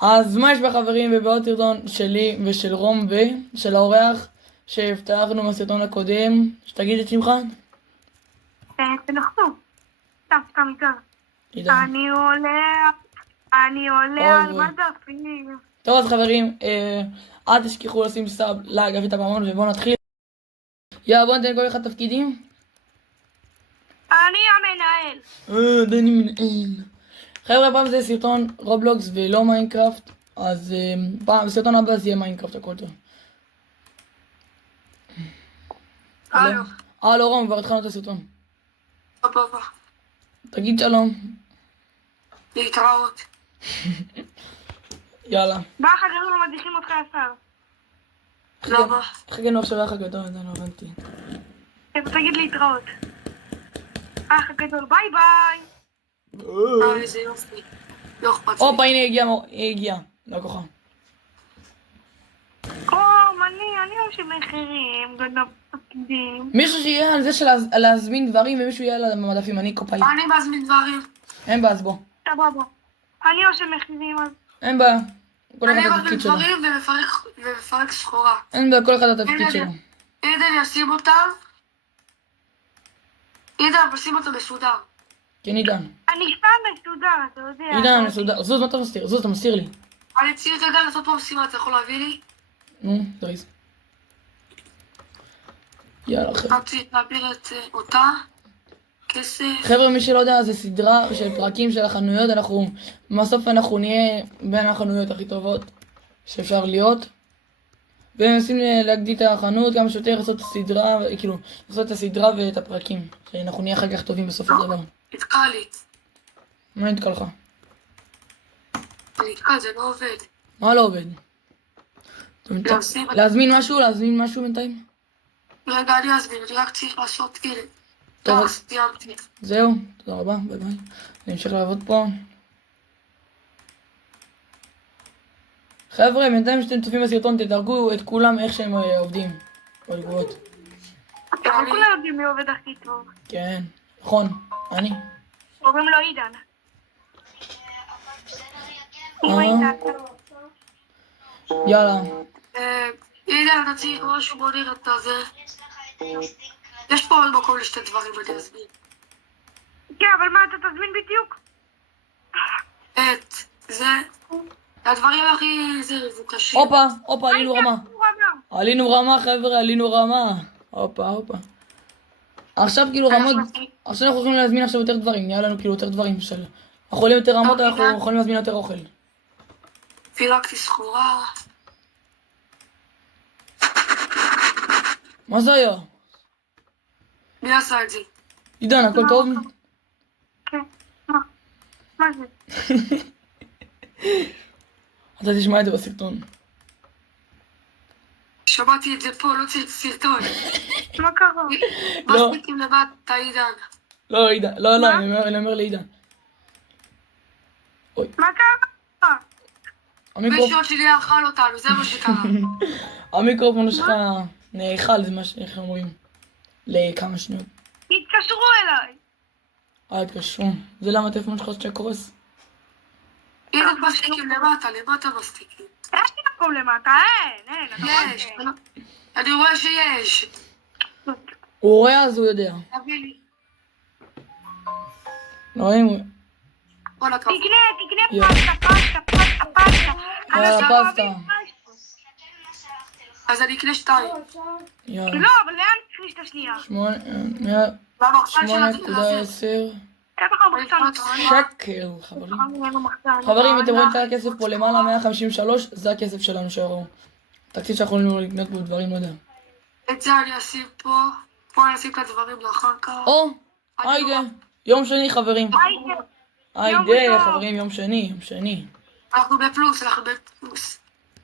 אז מה יש בחברים ובעוד סרטון שלי ושל רום ושל האורח שהבטחנו בסרטון הקודם, שתגיד את שמך? תנחתו. סתם איתו. עידן. אני עולה על מדפים. טוב אז חברים, אל תשכחו לשים סאב, לייק, את הפעמון ובואו נתחיל. יאללה בואו ניתן כל אחד תפקידים. אני המנהל. דני מנהל. חבר'ה, פעם זה סרטון רובלוקס ולא מיינקראפט, אז פעם בסרטון הבא זה יהיה מיינקראפט, הכל טוב. הלו רום, כבר התחלנו את הסרטון. סבבה. תגיד שלום. להתראות. יאללה. מה החברים לא מדיחים אותך ישר? למה? איך הגענו עכשיו לאח הגדול? אני לא הבנתי. תגיד להתראות. האח הגדול, ביי ביי. איזה יופי. לא אכפת לי. הופה, הנה הגיע. לא כוחה. אני אוהב מחירים, גנב תפקידים. מישהו שיהיה על זה של להזמין דברים ומישהו יהיה על המדפים, אני קופאי. אני מזמין דברים. אין בעיה, אז בוא. סבבה. אני עושה מחירים אז. אין בעיה. כל אחד אני מזמין התפקיד שלו. דברים ומפרק סחורה. אין בעיה, כל אחד התפקיד שלו. עידן ישים אותם. עידן, שים אותו מסודר. כן, עידן. אני סתם מסודר, אתה יודע. עידן, מסודר. זוז, מה אתה מסתיר? זוז, אתה מסתיר לי. אני צריך רגע לעשות פה משימה, אתה יכול להביא לי? נו, זריז. יאללה, חבר'ה. רציתי להעביר את אותה. כסף. חבר'ה, מי שלא יודע, זה סדרה של פרקים של החנויות. בסוף אנחנו נהיה בין החנויות הכי טובות שאפשר להיות. ומנסים להגדיל את החנות כמה שיותר, לעשות סדרה, כאילו, לעשות את הסדרה ואת הפרקים. שאנחנו נהיה אחר כך טובים בסוף הדבר. נתקע לי. מה נתקע לך? נתקע, זה לא עובד. מה לא עובד? להזמין משהו בינתיים? רגע, אני אסביר, אני רק צריך לעשות כאילו. טוב, אז סיימתי. זהו, תודה רבה, ביי ביי. אני אמשיך לעבוד פה. חבר'ה, בינתיים שאתם צופים בסרטון, תדרגו את כולם איך שהם עובדים. בתגובות. כולם יודעים מי עובד הכי טוב. כן, נכון, אני. אומרים לו עידן. יאללה. עידן, אתה צריך משהו, בוא נראה את זה. יש פה עוד מקום לשתי דברים, אני אזמין. כן, אבל מה אתה תזמין בדיוק? זה הדברים הכי מבוקשים. הופה, עלינו רמה. עלינו רמה, חבר'ה, עלינו רמה. הופה. עכשיו כאילו רמות, עכשיו אנחנו יכולים להזמין עכשיו יותר דברים, נהיה לנו כאילו יותר דברים של... אנחנו עולים יותר רמות, אנחנו יכולים להזמין יותר אוכל. פירקתי סחורה. מה זה היה? מי עשה את זה? עידן, הכל טוב? כן, מה זה? אתה תשמע את זה בסרטון. שמעתי את זה פה, לא צריך סרטון. מה קרה? מספיקים לבד, עידן. לא, עידן, לא, אני אומר לעידן. אוי. מה קרה? המיקרופון מישהו שלי אכל אותנו, זה מה שקרה. המיקרופון שלך נאכל, זה מה שאיך אומרים. לכמה שניות. התקשרו אליי. התקשרו. זה למה הטלפון שלך שקורס? הנה מסטיקים למטה מסטיקים. יש לי מקום למטה, אין. יש, אני רואה שיש. הוא רואה אז הוא יודע. תביא לי. רואים? כל הכבוד. יאללה. פסטה. אז אני אקנה 2. יאללה. לא, אבל לאן תקניש את השנייה? 8.10 שקל, חברים. חברים, אתם רואים את הכסף פה למעלה, 153, זה הכסף שלנו שהראו. תקציב שאנחנו יכולים לקנות בו דברים, לא יודע. את זה אני אשים פה. פה אני אשים את הדברים לאחר כך. היידה, יום שני חברים. היידה חברים, יום שני. אנחנו בפלוס.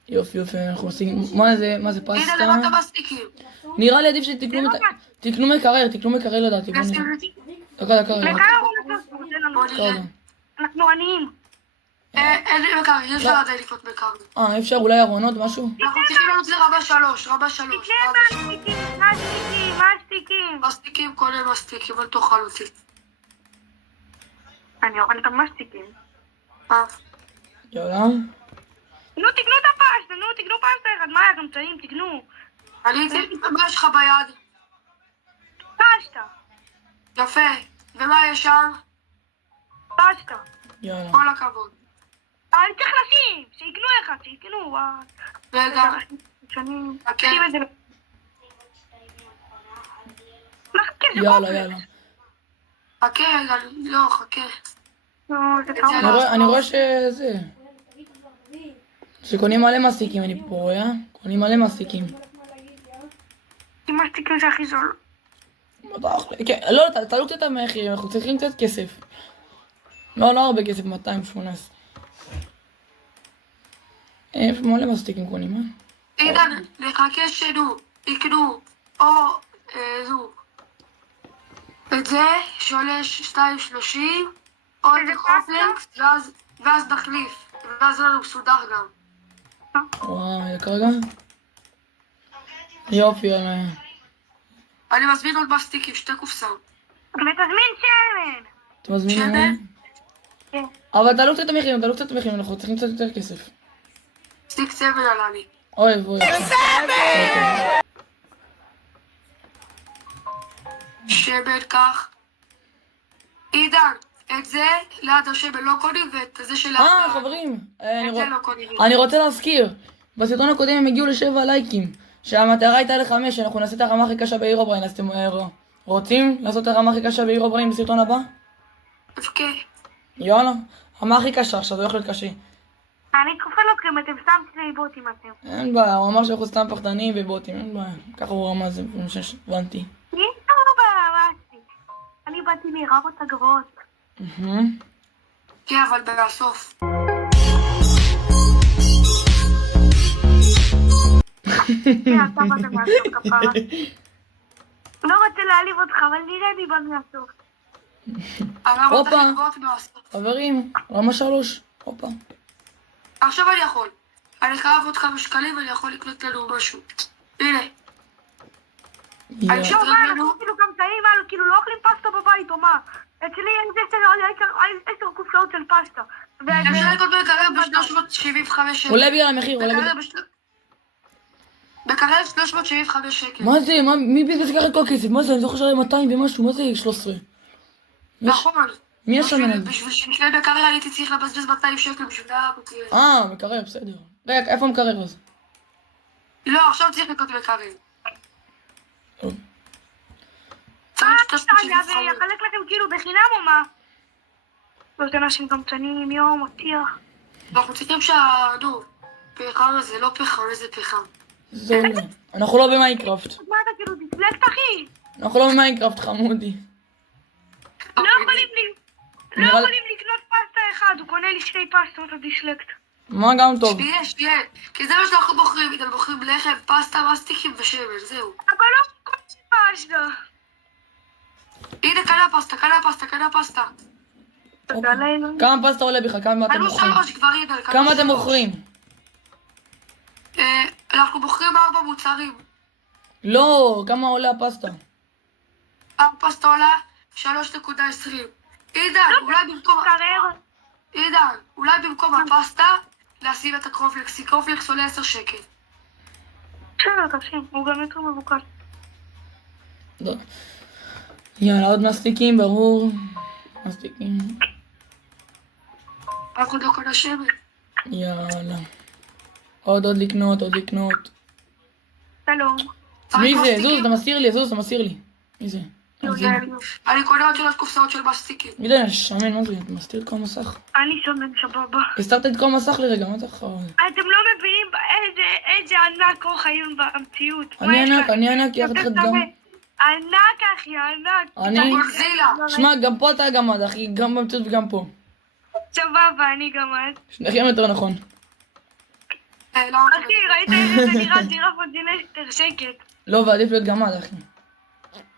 יופי, אנחנו עושים... מה זה פסטה? הנה למטה מסטיקים. נראה לי עדיף שתקנו מקרר לדעתי. בוא נראה. דקה. אנחנו עניים. אין לי מקרר, יש לה עדיין לקנות מקרר. אפשר אולי ארונות, משהו? אנחנו צריכים לעלות לרמה 3. תקנה מסטיקים. מסטיקים, קונה מסטיקים, אל תאכל אותי. אני אוכל את המסטיקים. יאללה. נו, תקנו את הפסטה, נו, תקנו פסטה אחד, מה אתם צעים, תקנו. אני אתן, מה יש לך ביד? פסטה. יפה, ומה יש שם? פסטה. יאללה. כל הכבוד. אני צריך לשים, שיקנו אחד, שיקנו. רגע. שים את זה. יאללה. חכה רגע, לא, חכה. אני רואה שזה... שקונים מלא מסטיקים, אני פה רואה. קונים מלא מסטיקים. עם מסטיקים זה הכי זול. לא, תעלו קצת המחיר, אנחנו צריכים קצת כסף. לא הרבה כסף, 218. מלא מסטיקים קונים, אה? עידן, לחכה יקנו, או זו. את זה שעולה 2.30, או את הקורנפלקס, ואז נחליף, ואז לנו מסודר גם. וואו, יקר גם? יופי, יאללה. אני מזמין עוד מסטיקים, 2 קופסאות. ותזמין שמן! אתה מזמין שמן? כן. אבל תעלו קצת המחירים, אנחנו צריכים קצת יותר כסף. סטיק סמן עלה לי. אוי, שמן כך. עידן, את זה ליד השמן לא קונים, ואת זה של... חברים, את זה לא קונים. אני רוצה להזכיר, בסרטון הקודם הם הגיעו ל7 לייקים, שהמטרה הייתה ל5, שאנחנו נעשה את הרמה הכי קשה בהירובריין, אז אתם רוצים לעשות את הרמה הכי קשה בהירובריין בסרטון הבא? כן. יאללה, הרמה הכי קשה, עכשיו זה הולך להיות קשה. אני כופל אתכם, אתם סתם שני בוטים אתם. אין בעיה, הוא אמר שאנחנו סתם פחדנים ובוטים, אין בעיה, ככה הוא רמז, זה מה שהבנתי. אני באתי מרמות הגבוהות. כן, אבל בסוף. לא רוצה להעליב אותך, אבל נראה לי בן מהסוף. הופה, חברים, רמה 3, הופה. עכשיו אני יכול. אני חייב עוד כמה שקלים ואני יכול לקנות לנו משהו. הנה. אני שוב אנחנו כאילו גם טעים, כאילו לא אוכלים פסטה בבית או מה. אצלי יש 10 קופסאות של פסטה. אפשר לקנות בקרב ב-375 שקל. עולה בגלל המחיר, בקרב 375 שקל. מה זה? מי בזבז ככה את כל הכסף? מה זה? אני זוכר שהיה 200 ומשהו, מה זה 13? נכון. מי ישמן את זה? בשביל שנקנה בקרב הייתי צריך לבזבז 200 שקל בשביל זה. מקרב, בסדר. רגע, איפה המקרב אז? לא, עכשיו צריך לקנות בקרב. אני אחלק לכם כאילו בחינם או מה? לא יודע אנשים גם קטנים, יום, מבטיח. אנחנו צריכים פחם הזה, לא פחם, איזה פחם. זהו, אנחנו לא במיינקראפט. מה אתה כאילו דיסלקט אחי? אנחנו לא במיינקראפט חמודי. לא יכולים לקנות פסטה אחד, הוא קונה לי 2 פסטות, אתה דיסלקט. מה גם טוב? שנייה, כי זה מה שאנחנו בוחרים, אתם בוחרים לחם, פסטה, מסטיקים ושמן, זהו. אבל לא כל פסטה. הנה, קנה פסטה. כמה פסטה עולה בכלל? כמה אתם מוכרים? כמה אתם מוכרים? אנחנו מוכרים 4 מוצרים. לא, כמה עולה הפסטה? הפסטה עולה 3.20. עידן, אולי במקום הפסטה לשים את הקורנפלקס. קורנפלקס עולה 10 שקל. בסדר, תשים, הוא גם יותר מבוקש. יאללה, עוד מסטיקים, ברור. מסטיקים. אנחנו לא קונה שמן. יאללה. עוד לקנות. שלום. מי זה? זוז, אתה מסיר לי. מי זה? אני קונה עוד 3 קופסאות של מסטיקים. מי זה? שמן, מה זה? אתה מסתיר את כל המסך? אני שמן, סבבה. הסתרת את כל המסך לרגע, מה אתה יכול? אתם לא מבינים איזה ענק או חיים במציאות. אני ענק, יחד לך גם. ענק אחי, ענק. שמע, גם פה אתה גמד, אחי, גם במציאות וגם פה. סבבה, אני גמד. שניכם יותר נכון. אחי, ראית איזה נראה ג'ירפה ג'ילסטר, שקט. לא, ועדיף להיות גמד, אחי.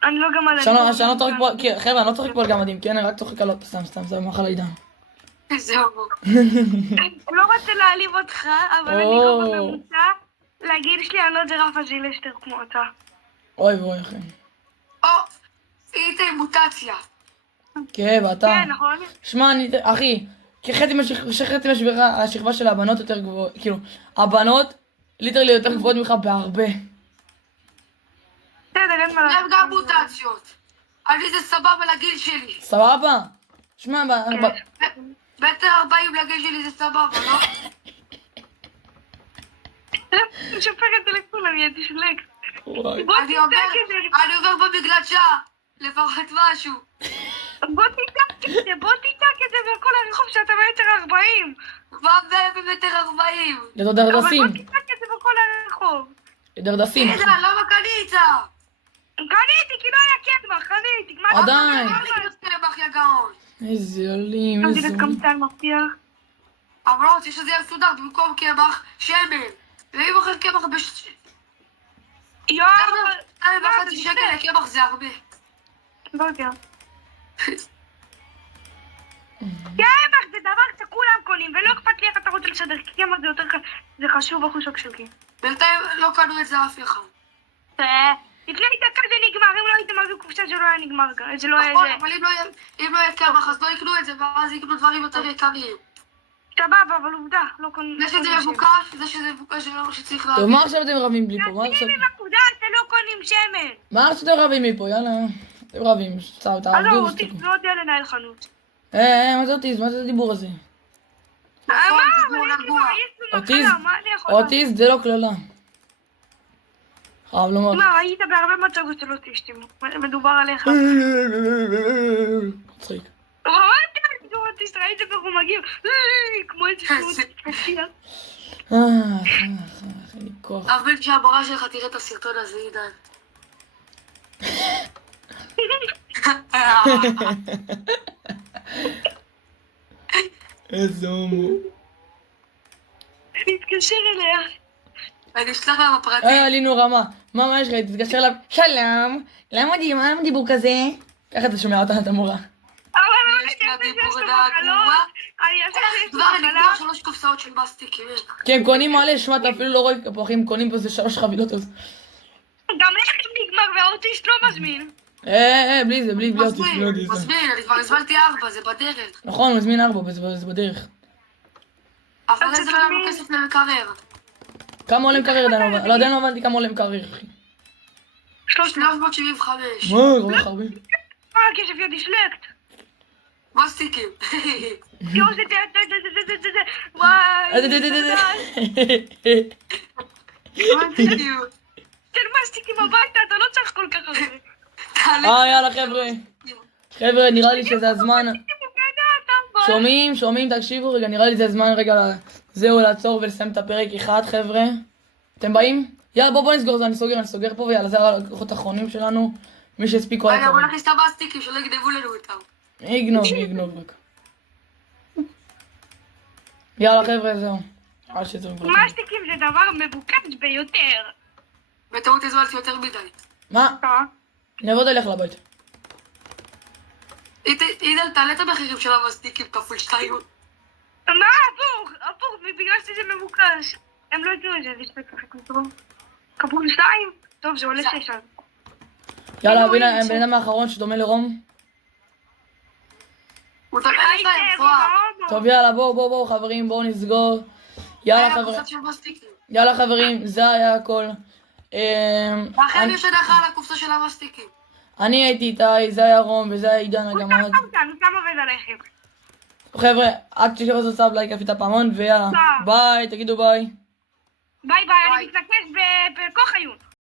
אני לא גמד. שאני לא צוחק פה, חבר'ה, אני לא צוחק פה על גמדים, כן? אני רק צוחק על סתם, זה מחל העידן. זהו. לא רוצה להעליב אותך, אבל אני לא בממוצע. להגיד שלי, אני לא ג'ירפה ג'ילסטר כמו אתה. אוי, אחי. היית עם מוטציה. כן, ואתה. כן, נכון. שמע, אחי, כי חצי מהשכבה של הבנות יותר גבוהות, כאילו, הבנות ליטרלי יותר גבוהות ממך בהרבה. בסדר, אין מה הם גם מוטציות. אני זה סבבה לגיל שלי. סבבה? שמע, מטר 40 לגיל שלי זה סבבה, לא? אני שופך את זה לכולם, יא דיסלקט. וואי. בוא אני עובר במגלשה, לפחות משהו. בוא תצעק את זה בכל הרחוב שאתה מטר 40. במטר 40. זה אבל דרדסים. בוא תצעק את זה בכל הרחוב. דרדסים. איזה, למה קנית? קניתי, כי לא היה קמח, קניתי. מה אתה עדיין. לא לקנות קמח, יא גאון. איזה אלים, אני איזה... יודעת קמצן מבטיח. אבל לא רוצה שזה יהיה מסודר במקום קמח שמן. ואם אוכל קמח יואו, וחצי שקל לקמח זה הרבה. לא יודע. קמח זה דבר שכולם קונים, ולא אכפת לי איך אתה רוצה לסדר, כי קמח זה יותר זה חשוב אחוז שקשוקים. בינתיים לא קנו את זה אף אחד. לפני דקה זה נגמר, אם לא הייתם מביאו קופסה שלא היה נגמר, זה לא היה נכון, זה. אבל אם לא יהיה קמח אז לא יקנו את זה, ואז יקנו דברים יותר יקרים. סבבה, אבל עובדה, לא קונים. זה שזה מבוקש, זה לא מה שצריך טוב, להביא. מה עכשיו אתם רבים לי פה? מה עכשיו... תסכים עם עובדה, אתה לא קונים שמן. מה עכשיו אתם רבים לי פה? יאללה. אתם רבים. תעבדו עזוב, ושתקו. אוטיסט לא יודע לנהל חנות. מה זה אוטיסט? מה זה הדיבור הזה? נכון, מה, דיבור אבל יש רגוע. לי אוטיסט? מחלה, מה אני יכול לעשות? אוטיסט זה לא קללה. חייב לומר. מה, היית בהרבה מצגות של אוטיסטים, מדובר עליך. מצחיק. אמרתי על זה אוטיסט, ראית איך הוא מגיב, כמו איזה אוטיסט. אין לי כוח. אבל כשהמורה שלך תראה את הסרטון הזה, עידן. איזה הומו. להתקשר אליה. אני אשלח לה בפרטי. עלינו רמה. מה יש לך? תתקשר אליו. שלום. למה דיבור כזה? ככה אתה שומע אותה, את המורה. אבל יש לה דיבור יש לו רגוע. מחלות. אני אעשה שיש לו כבר אני מחלה. כבר 3 קופסאות של מסטיקים. כי הם קונים מלא, שמע, אתה אפילו לא רואה כפוחים, קונים פה איזה 3 חבילות. אז... גם לחם נגמר והאוטיסט לא מזמין. בלי זה, בלי אוטיסט. מזמין, אני כבר הזמנתי 4, זה בדרך. נכון, הוא מזמין 4, זה בדרך. אחרי זה לא היה לנו כסף למקרר. כמה עולה מקרר עדיין? לא, עדיין לא הבנתי כמה עולה מקרר, אחי. 375. מה, כל כך הרבה. מה הכסף יא דיסלקט? מסטיקים. יואו זה וואי. מסטיקים. תן מסטיקים הביתה, אתה לא צריך כל כך הרבה. יאללה חבר'ה. חבר'ה, נראה לי שזה הזמן. שומעים, תקשיבו רגע, נראה לי זה הזמן רגע, זהו, לעצור ולסיים את הפרק 1, חבר'ה. אתם באים? יאללה, בואו נסגור זה, אני סוגר פה, ויאללה, זה הלקוחות האחרונים שלנו. מי שהספיקו רגע, בוא נכניס את המסטיקים שלא יגנבו לנו אותם. יגנוב רק. יאללה חבר'ה, זהו. מסטיקים זה דבר מבוקש ביותר. בטעות הזמנתי יותר מדי. מה? נעבוד אליך לבית. עידן, תעלה את המחירים של המסטיקים כפול 2. מה? הפוך, בגלל שזה מבוקש. הם לא יקנו את זה, זה ספק כפול 2? טוב, זה עולה 6. יאללה, בן אדם האחרון שדומה לרום. הוא תמיד יש להם פרעה. טוב, יאללה, בואו חברים, בואו נסגור. יאללה חברים, זה היה הכל. ואחרי מי שדחה על הקופסה של המסטיקים. אני הייתי איתי, זה היה רום וזה היה עידן הגמד. הוא שם עובד עליכם. חבר'ה, עד שתשאיר את הסאב לייק, אפית הפעמון, ויאללה, ביי, תגידו ביי. ביי ביי, אני מתנקש